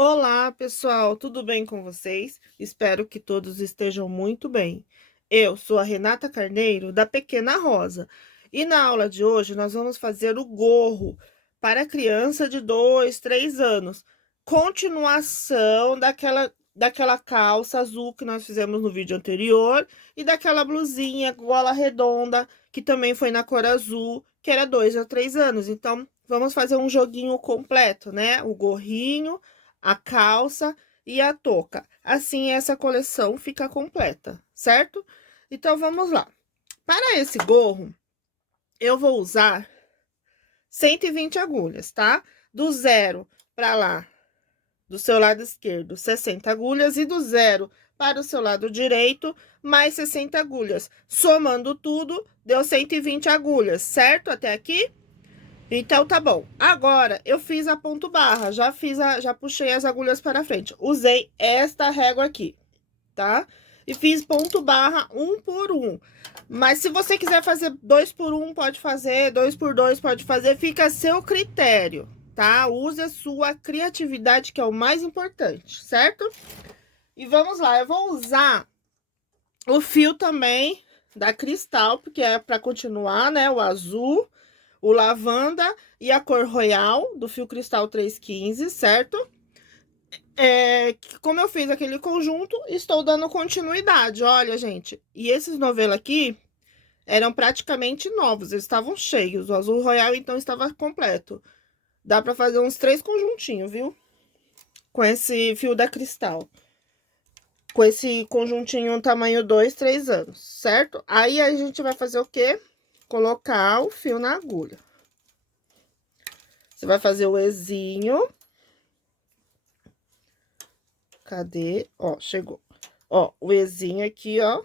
Olá, pessoal, tudo bem com vocês? Espero que todos estejam muito bem. Eu sou a Renata Carneiro, da Pequena Rosa, e na aula de hoje nós vamos fazer o gorro para criança de 2, 3 anos. Continuação daquela calça azul que nós fizemos no vídeo anterior e daquela blusinha gola redonda que também foi na cor azul, que era 2 a 3 anos. Então, vamos fazer um joguinho completo, né? O gorrinho, a calça e a touca. Assim, essa coleção fica completa, certo? Então, vamos lá. Para esse gorro, eu vou usar 120 agulhas, tá? Do zero para lá, do seu lado esquerdo, 60 agulhas, e do zero para o seu lado direito, mais 60 agulhas. Somando tudo, deu 120 agulhas, certo? Até aqui? Então, tá bom. Agora, eu fiz a ponto barra, já puxei as agulhas para frente. Usei esta régua aqui, tá? E fiz ponto barra 1 por 1. Mas se você quiser fazer 2 por 1, pode fazer, 2 por 2 pode fazer, fica a seu critério, tá? Use a sua criatividade, que é o mais importante, certo? E vamos lá, eu vou usar o fio também da Cristal, porque é para continuar, né? O azul, o lavanda e a cor royal do fio Cristal 315, certo? Como eu fiz aquele conjunto, estou dando continuidade, olha, gente. E esses novelos aqui eram praticamente novos, eles estavam cheios. O azul royal, então, estava completo. Dá para fazer uns 3 conjuntinhos, viu? Com esse fio da Cristal. Com esse conjuntinho tamanho 2, 3 anos, certo? Aí, a gente vai fazer o quê? Colocar o fio na agulha. Você vai fazer o Ezinho. Cadê? Ó, chegou. Ó, o Ezinho aqui, ó.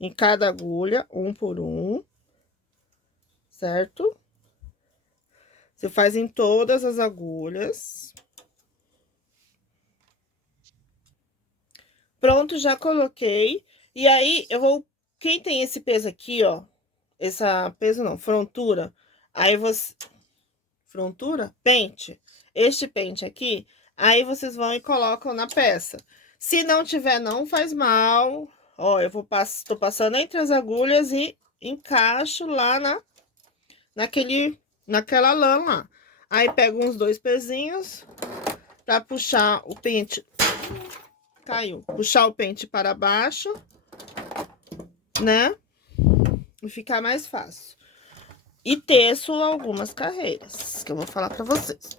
Em cada agulha, 1 por 1. Certo? Você faz em todas as agulhas. Pronto, já coloquei. E aí, eu vou... Quem tem esse peso aqui, ó. Essa... Peso não, frontura. Aí você... Frontura? Pente. Este pente aqui. Aí, vocês vão e colocam na peça. Se não tiver, não faz mal. Ó, eu tô passando entre as agulhas e encaixo lá naquela lã lá. Aí, pego uns 2 pezinhos pra puxar o pente. Caiu. Puxar o pente para baixo, né? E ficar mais fácil. E teço algumas carreiras, que eu vou falar pra vocês.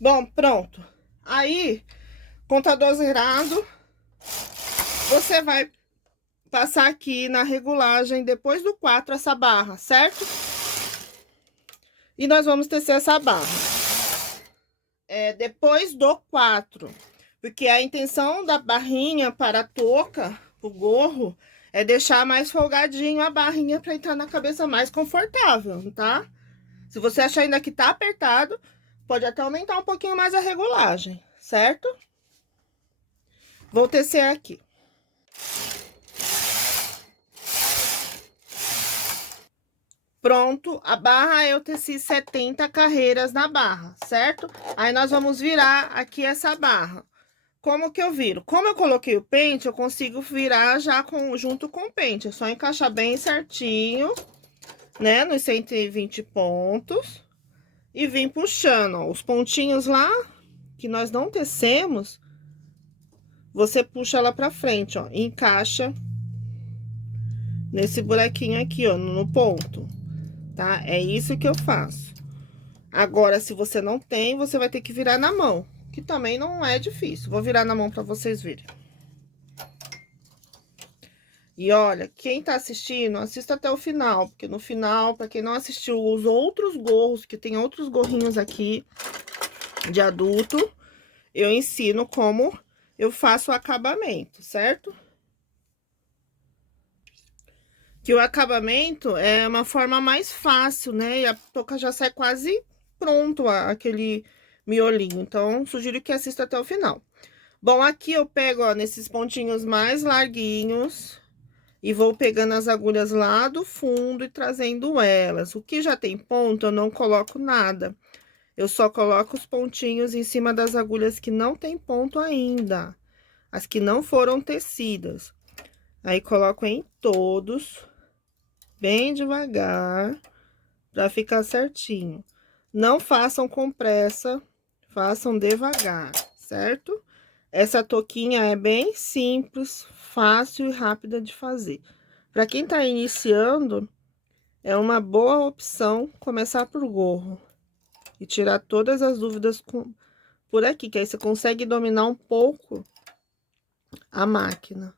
Bom, pronto. Aí, contador zerado, você vai passar aqui na regulagem, depois do 4, essa barra, certo? E nós vamos tecer essa barra. Depois do 4, porque a intenção da barrinha para a touca, o gorro, é deixar mais folgadinho a barrinha para entrar na cabeça mais confortável, tá? Se você achar ainda que tá apertado, pode até aumentar um pouquinho mais a regulagem, certo? Vou tecer aqui. Pronto, a barra eu teci 70 carreiras na barra, certo? Aí, nós vamos virar aqui essa barra. Como que eu viro? Como eu coloquei o pente, eu consigo virar já junto com o pente. É só encaixar bem certinho, né? Nos 120 pontos. E vim puxando, ó. Os pontinhos lá, que nós não tecemos, você puxa ela pra frente, ó. E encaixa nesse buraquinho aqui, ó, no ponto, tá? É isso que eu faço. Agora, se você não tem, você vai ter que virar na mão, que também não é difícil. Vou virar na mão pra vocês verem. E olha, quem tá assistindo, assista até o final, porque no final, pra quem não assistiu os outros gorros, que tem outros gorrinhos aqui de adulto, eu ensino como eu faço o acabamento, certo? Que o acabamento é uma forma mais fácil, né? E a touca já sai quase pronto, aquele miolinho. Então, sugiro que assista até o final. Bom, aqui eu pego, ó, nesses pontinhos mais larguinhos e vou pegando as agulhas lá do fundo e trazendo elas. O que já tem ponto, eu não coloco nada. eu só coloco os pontinhos em cima das agulhas que não tem ponto ainda, as que não foram tecidas. Aí, coloco em todos, bem devagar, pra ficar certinho. Não façam com pressa, façam devagar, certo? Essa touquinha é bem simples, fácil e rápida de fazer. Para quem tá iniciando, é uma boa opção começar por gorro e tirar todas as dúvidas por aqui, que aí você consegue dominar um pouco a máquina.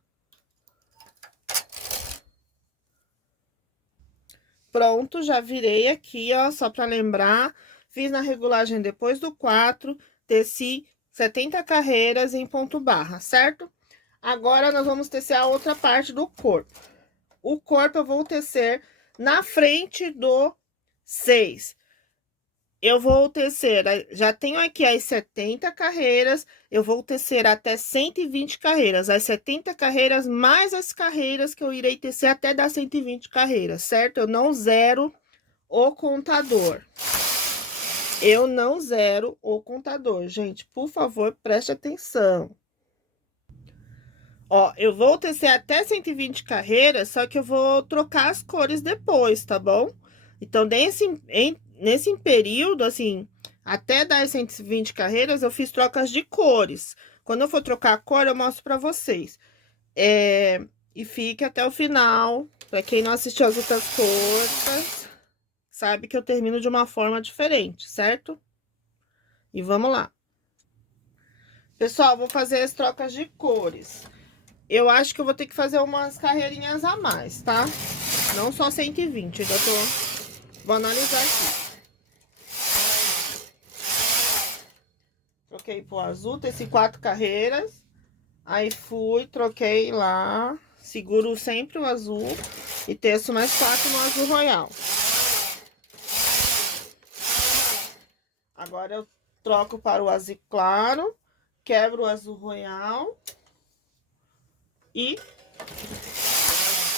Pronto, já virei aqui, ó, só para lembrar, fiz na regulagem depois do 4, teci 70 carreiras em ponto barra, certo? Agora, nós vamos tecer a outra parte do corpo. O corpo eu vou tecer na frente do 6. Eu vou tecer, já tenho aqui as 70 carreiras, eu vou tecer até 120 carreiras, as 70 carreiras mais as carreiras que eu irei tecer até dar 120 carreiras, certo? Eu não zero o contador. Eu não zero o contador, gente, por favor, preste atenção. Ó, eu vou tecer até 120 carreiras, só que eu vou trocar as cores depois, tá bom? Então, nesse período, assim, até dar 120 carreiras, eu fiz trocas de cores. Quando eu for trocar a cor, eu mostro pra vocês. E fique até o final. Pra quem não assistiu as outras cores, sabe que eu termino de uma forma diferente, certo? E vamos lá. Pessoal, vou fazer as trocas de cores. Eu acho que eu vou ter que fazer umas carreirinhas a mais, tá? Não só 120, ainda vou analisar aqui. Troquei pro azul, teci 4 carreiras. Aí fui, troquei lá. Seguro sempre o azul e teço mais 4 no azul royal. Agora eu troco para o azul claro, quebro o azul royal e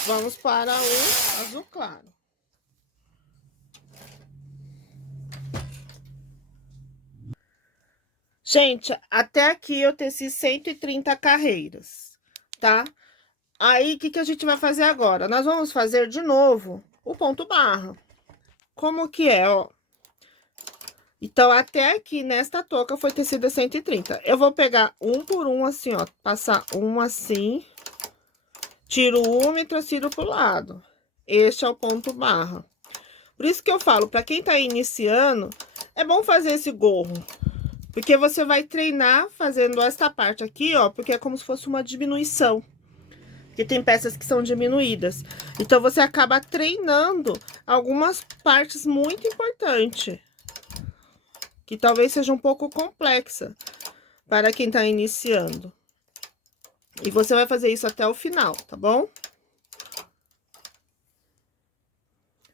vamos para o azul claro. Gente, até aqui eu teci 130 carreiras, tá? Aí, o que a gente vai fazer agora? Nós vamos fazer de novo o ponto barra. Como que é, ó? Então, até aqui, nesta touca, foi tecida 130. Eu vou pegar um por um, assim, ó. Passar um assim. Tiro uma e transfiro pro lado. Este é o ponto barra. Por isso que eu falo, pra quem tá iniciando, é bom fazer esse gorro. Porque você vai treinar fazendo esta parte aqui, ó. Porque é como se fosse uma diminuição. Porque tem peças que são diminuídas. Então, você acaba treinando algumas partes muito importantes. Que talvez seja um pouco complexa para quem tá iniciando. E você vai fazer isso até o final, tá bom?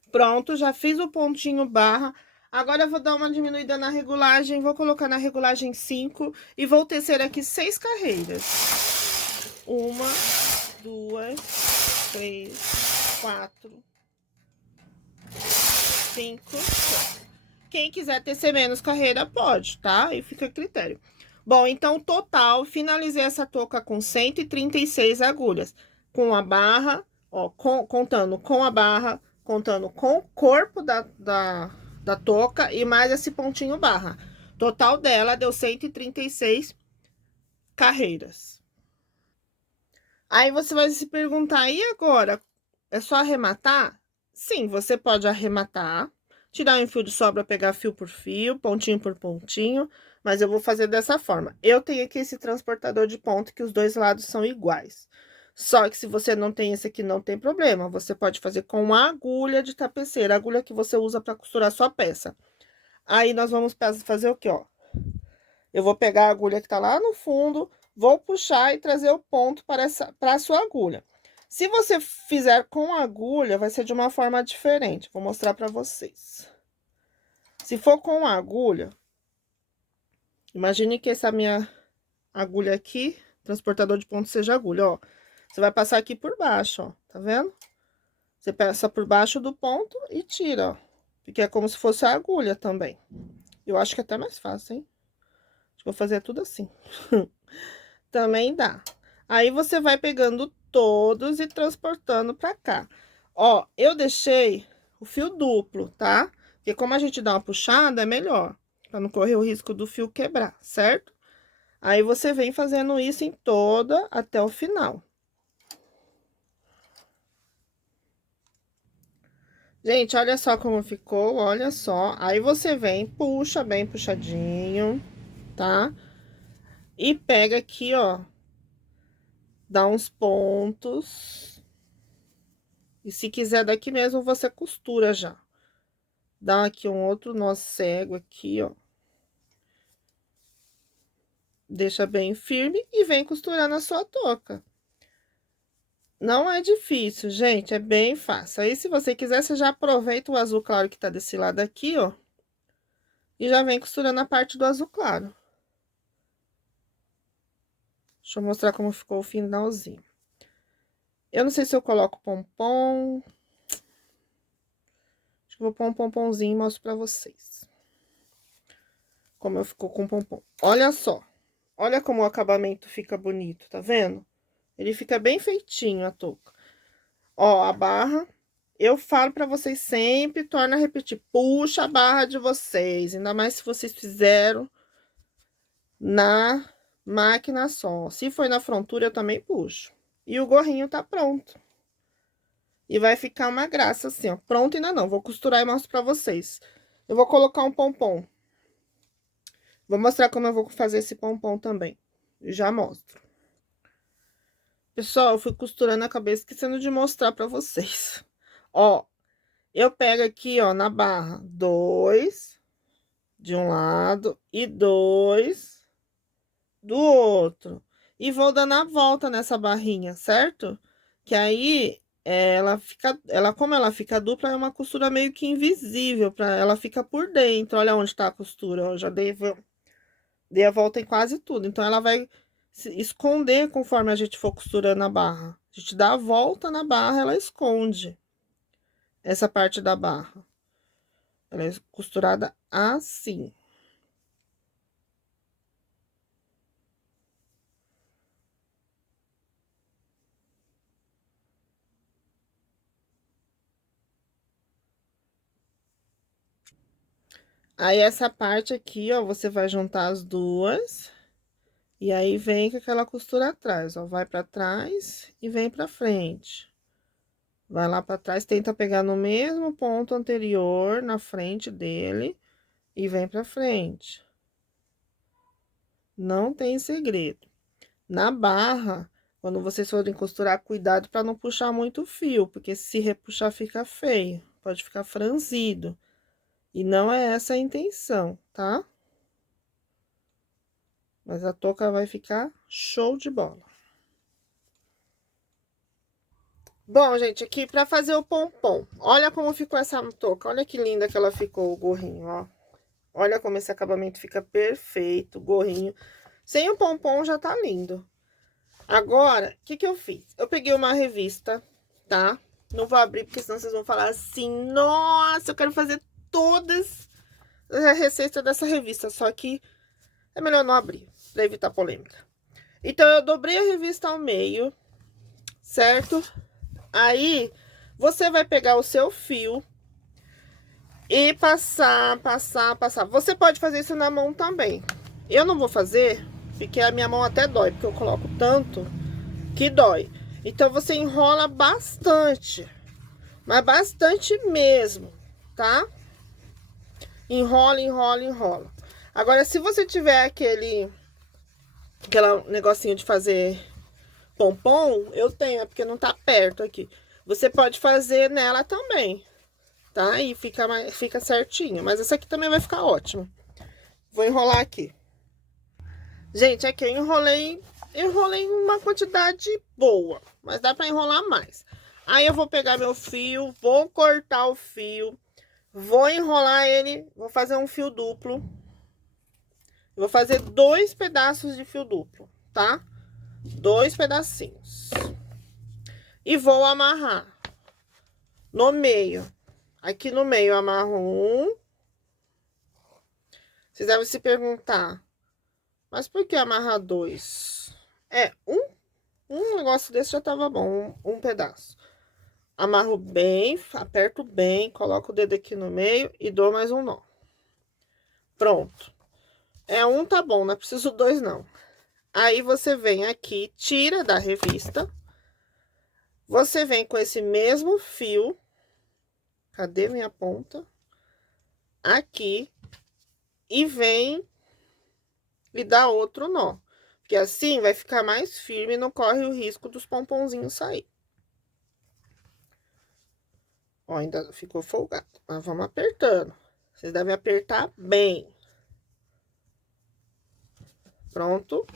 Pronto, já fiz o pontinho barra. Agora eu vou dar uma diminuída na regulagem, vou colocar na regulagem 5 e vou tecer aqui 6 carreiras. 1, 2, 3, 4, 5, 6. Quem quiser tecer menos carreira, pode, tá? Aí fica a critério. Bom, então, total, finalizei essa touca com 136 agulhas. Com a barra, ó, contando com a barra, contando com o corpo da touca e mais esse pontinho barra. Total dela deu 136 carreiras. Aí você vai se perguntar, e agora? É só arrematar? Sim, você pode arrematar, tirar um fio de sobra, pegar fio por fio, pontinho por pontinho, mas eu vou fazer dessa forma. Eu tenho aqui esse transportador de ponto que os dois lados são iguais. Só que se você não tem esse aqui, não tem problema. Você pode fazer com a agulha de tapeceira, a agulha que você usa para costurar sua peça. Aí, nós vamos fazer o quê, ó? Eu vou pegar a agulha que tá lá no fundo, vou puxar e trazer o ponto para a sua agulha. Se você fizer com agulha, vai ser de uma forma diferente. Vou mostrar para vocês. Se for com agulha, imagine que essa minha agulha aqui, transportador de ponto, seja agulha, ó. Você vai passar aqui por baixo, ó, tá vendo? Você passa por baixo do ponto e tira, ó. Porque é como se fosse a agulha também. Eu acho que é até mais fácil, hein? Acho que vou fazer tudo assim. Também dá. Aí, você vai pegando todos e transportando pra cá. Ó, eu deixei o fio duplo, tá? Porque como a gente dá uma puxada, é melhor. Pra não correr o risco do fio quebrar, certo? Aí, você vem fazendo isso em toda até o final. Gente, olha só como ficou, olha só. Aí, você vem, puxa bem puxadinho, tá? E pega aqui, ó, dá uns pontos. E se quiser daqui mesmo, você costura já. Dá aqui um outro nó cego aqui, ó. Deixa bem firme e vem costurando a sua touca. Não é difícil, gente, é bem fácil. Aí, se você quiser, você já aproveita o azul claro que tá desse lado aqui, ó. E já vem costurando a parte do azul claro. Deixa eu mostrar como ficou o finalzinho. Eu não sei se eu coloco pompom. Acho que vou pôr um pomponzinho e mostro pra vocês. Como ficou com pompom. Olha só. Olha como o acabamento fica bonito, tá vendo? Ele fica bem feitinho, a touca. Ó, a barra, eu falo pra vocês sempre, torna a repetir, puxa a barra de vocês, ainda mais se vocês fizeram na máquina só. Se foi na frontura, eu também puxo. E o gorrinho tá pronto. E vai ficar uma graça assim, ó. Pronto ainda não, vou costurar e mostro pra vocês. Eu vou colocar um pompom. Vou mostrar como eu vou fazer esse pompom também. Já mostro. Pessoal, eu fui costurando a cabeça, esquecendo de mostrar pra vocês. Ó, eu pego aqui, ó, na barra, 2 de um lado e 2 do outro. E vou dando a volta nessa barrinha, certo? Que aí, como ela fica dupla, é uma costura meio que invisível, ela fica por dentro. Olha onde tá a costura, ó, já dei a volta em quase tudo. Então, ela vai se esconder conforme a gente for costurando a barra. A gente dá a volta na barra, ela esconde essa parte da barra. Ela é costurada assim. Aí, essa parte aqui, ó, você vai juntar as duas. E aí, vem com aquela costura atrás, ó. Vai pra trás e vem pra frente. Vai lá pra trás, tenta pegar no mesmo ponto anterior, na frente dele. E vem pra frente. Não tem segredo. Na barra, quando vocês forem costurar, cuidado para não puxar muito o fio, porque se repuxar fica feio, pode ficar franzido. E não é essa a intenção, tá? Mas a touca vai ficar show de bola. Bom, gente, aqui para fazer o pompom, olha como ficou essa touca, olha que linda que ela ficou, o gorrinho, ó. Olha como esse acabamento fica perfeito, o gorrinho. Sem o pompom já tá lindo. Agora, o que que eu fiz? Eu peguei uma revista, tá? Não vou abrir, porque senão vocês vão falar assim, nossa, eu quero fazer todas as receitas dessa revista, só que é melhor não abrir, pra evitar polêmica. Então, eu dobrei a revista ao meio, certo? Aí, você vai pegar o seu fio e passar, passar, passar. Você pode fazer isso na mão também. Eu não vou fazer, porque a minha mão até dói, porque eu coloco tanto que dói. Então, você enrola bastante, mas bastante mesmo, tá? Enrola, enrola, enrola. Agora, se você tiver aquele negocinho de fazer pompom, eu tenho, é porque não tá perto aqui. Você pode fazer nela também, tá? E fica certinho. Mas essa aqui também vai ficar ótima. Vou enrolar aqui. Gente, aqui eu enrolei uma quantidade boa, mas dá pra enrolar mais. Aí eu vou pegar meu fio, vou cortar o fio, vou enrolar ele, vou fazer um fio duplo. Eu vou fazer 2 pedaços de fio duplo, tá? 2 pedacinhos. E vou amarrar no meio. Aqui no meio eu amarro um. Vocês devem se perguntar, mas por que amarrar dois? Um negócio desse já tava bom, um pedaço. Amarro bem, aperto bem, coloco o dedo aqui no meio e dou mais um nó. Pronto. Um tá bom, não é preciso dois não. Aí você vem aqui, tira da revista. Você vem com esse mesmo fio. Cadê minha ponta? Aqui. E vem e dá outro nó. Porque assim vai ficar mais firme e não corre o risco dos pomponzinhos sair. Ó, ainda ficou folgado. Mas vamos apertando. Vocês devem apertar bem. Pronto.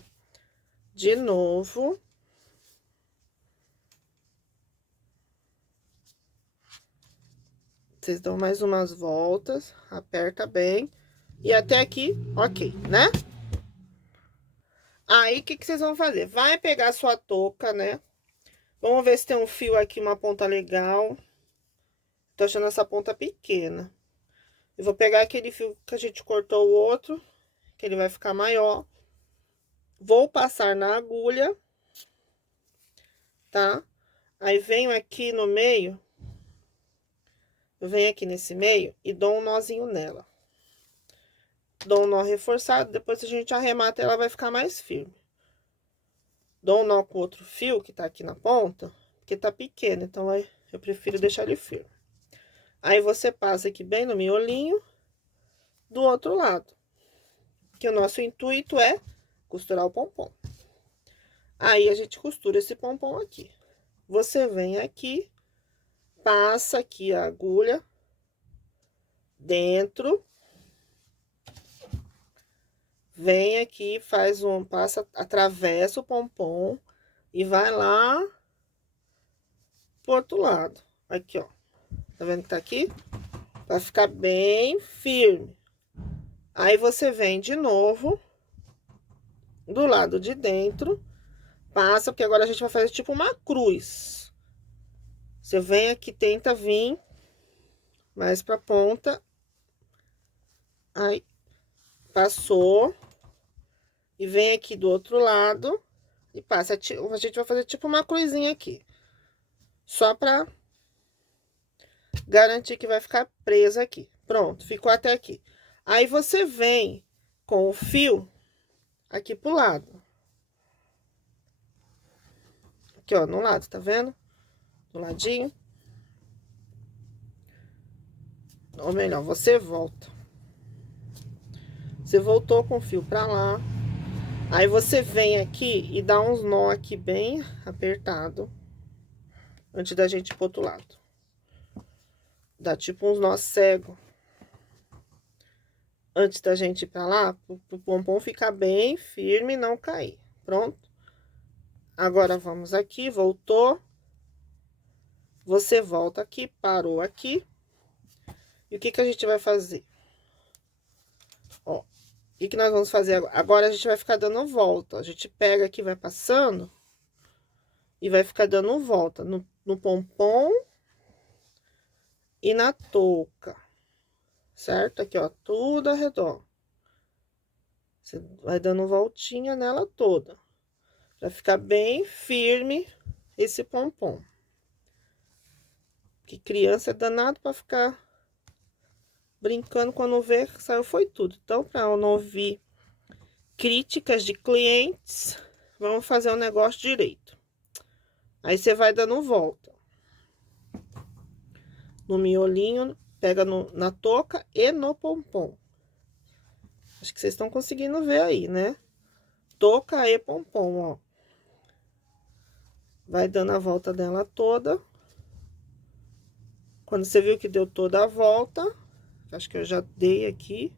De novo. Vocês dão mais umas voltas. Aperta bem. E até aqui, ok, né? Aí, o que vocês vão fazer? Vai pegar a sua touca, né? Vamos ver se tem um fio aqui, uma ponta legal. Tô achando essa ponta pequena. Eu vou pegar aquele fio que a gente cortou o outro, que ele vai ficar maior. Vou passar na agulha, tá? Aí, venho aqui no meio. Eu venho aqui nesse meio e dou um nozinho nela. Dou um nó reforçado, depois a gente arremata e ela vai ficar mais firme. Dou um nó com outro fio que tá aqui na ponta, porque tá pequeno, então eu prefiro deixar ele firme. Aí, você passa aqui bem no miolinho do outro lado. Que o nosso intuito é costurar o pompom. Aí, a gente costura esse pompom aqui. Você vem aqui, passa aqui a agulha dentro. Vem aqui, atravessa o pompom e vai lá pro outro lado. Aqui, ó. Tá vendo que tá aqui? Vai ficar bem firme. Aí, você vem de novo do lado de dentro, passa, porque agora a gente vai fazer tipo uma cruz. Você vem aqui, tenta vir mais pra ponta. Aí, passou. E vem aqui do outro lado e passa. A gente vai fazer tipo uma cruzinha aqui. Só pra garantir que vai ficar presa aqui. Pronto, ficou até aqui. Aí, você vem com o fio aqui pro lado. Aqui, ó, no lado, tá vendo? Do ladinho. Ou melhor, você volta. Você voltou com o fio pra lá. Aí, você vem aqui e dá uns nó aqui bem apertado. Antes da gente ir pro outro lado. Dá tipo uns nós cegos. Antes da gente ir pra lá, pro pompom ficar bem firme e não cair. Pronto? Agora, vamos aqui, voltou. Você volta aqui, parou aqui. E o que a gente vai fazer? Ó, o que nós vamos fazer agora? Agora, a gente vai ficar dando volta. A gente pega aqui, vai passando. E vai ficar dando volta no pompom e na touca. Certo? Aqui, ó, tudo ao redor. Você vai dando voltinha nela toda. Pra ficar bem firme esse pompom. Que criança é danado pra ficar brincando, quando vê, saiu foi tudo. Então, pra eu não ouvir críticas de clientes, vamos fazer o negócio direito. Aí, você vai dando volta. No miolinho, pega na touca e no pompom. Acho que vocês estão conseguindo ver aí, né? Touca e pompom, ó. Vai dando a volta dela toda. Quando você viu que deu toda a volta, acho que eu já dei aqui.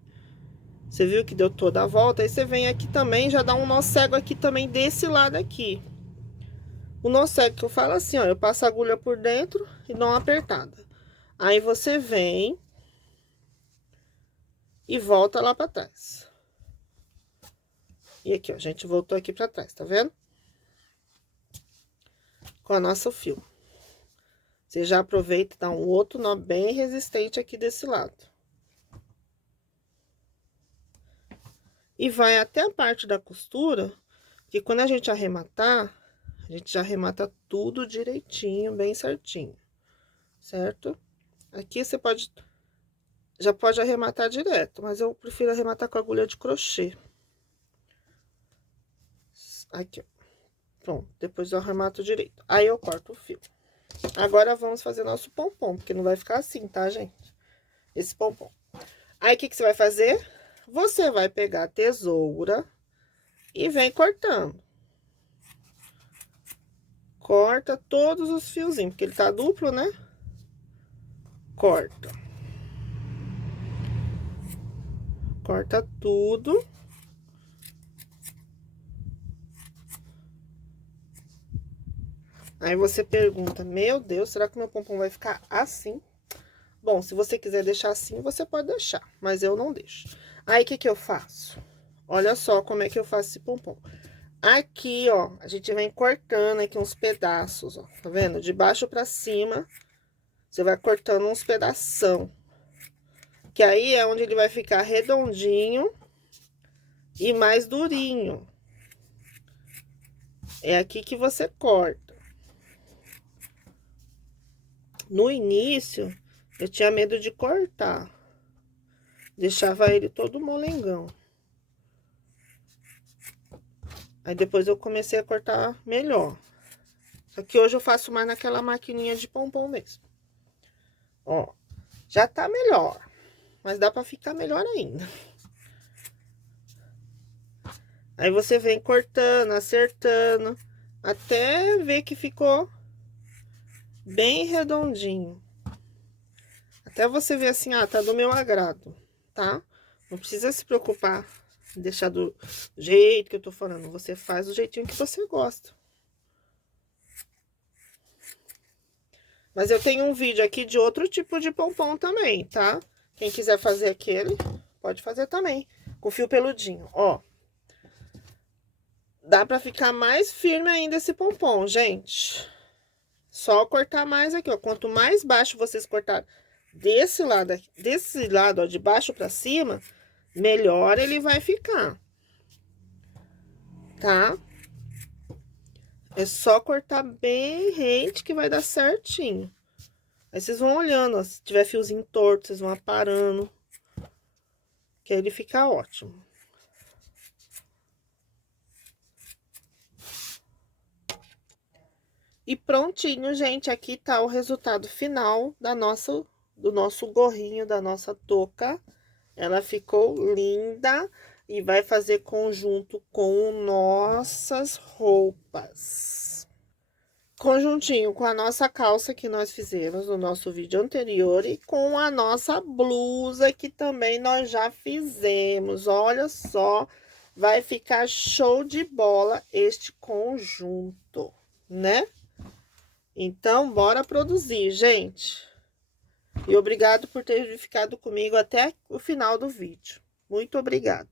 Você viu que deu toda a volta, aí você vem aqui também, já dá um nó cego aqui também desse lado aqui. O nó cego que eu falo assim, ó, eu passo a agulha por dentro e dou uma apertada. Aí, você vem e volta lá pra trás. E aqui, ó, a gente voltou aqui pra trás, tá vendo? Com a nosso fio. Você já aproveita e dá um outro nó bem resistente aqui desse lado. e vai até a parte da costura, que quando a gente arrematar, a gente já arremata tudo direitinho, bem certinho, certo? Aqui você já pode arrematar direto, mas eu prefiro arrematar com agulha de crochê. Aqui, ó. Pronto, depois eu arremato direito. Aí eu corto o fio. Agora vamos fazer nosso pompom, porque não vai ficar assim, tá, gente? Esse pompom. Aí, o que você vai fazer? Você vai pegar a tesoura e vem cortando. Corta todos os fiozinhos, porque ele tá duplo, né? Corta. Corta tudo. Aí você pergunta, meu Deus, será que meu pompom vai ficar assim? Bom, se você quiser deixar assim, você pode deixar, mas eu não deixo. Aí, o que eu faço? Olha só como é que eu faço esse pompom. Aqui, ó, a gente vem cortando aqui uns pedaços, ó, tá vendo? De baixo pra cima, você vai cortando uns pedação. Que aí é onde ele vai ficar redondinho e mais durinho. É aqui que você corta. No início, eu tinha medo de cortar. Deixava ele todo molengão. Aí depois eu comecei a cortar melhor. Só que hoje eu faço mais naquela maquininha de pompom mesmo. Ó, já tá melhor. Mas dá pra ficar melhor ainda. Aí você vem cortando, acertando, até ver que ficou bem redondinho. Até você ver assim, ah, tá do meu agrado, tá? Não precisa se preocupar em deixar do jeito que eu tô falando. Você faz do jeitinho que você gosta. Mas eu tenho um vídeo aqui de outro tipo de pompom também, tá? Quem quiser fazer aquele, pode fazer também. Com fio peludinho, ó. Dá pra ficar mais firme ainda esse pompom, gente. Só cortar mais aqui, ó. Quanto mais baixo vocês cortarem desse lado, ó, de baixo pra cima, melhor ele vai ficar. Tá? É só cortar bem rente que vai dar certinho. Aí vocês vão olhando, ó. Se tiver fiozinho torto, vocês vão aparando. Que aí ele fica ótimo. E prontinho, gente, aqui tá o resultado final do nosso gorrinho, da nossa touca. Ela ficou linda e vai fazer conjunto com nossas roupas. Conjuntinho com a nossa calça que nós fizemos no nosso vídeo anterior e com a nossa blusa que também nós já fizemos. Olha só, vai ficar show de bola este conjunto, né? Então, bora produzir, gente. E obrigado por ter ficado comigo até o final do vídeo. Muito obrigada.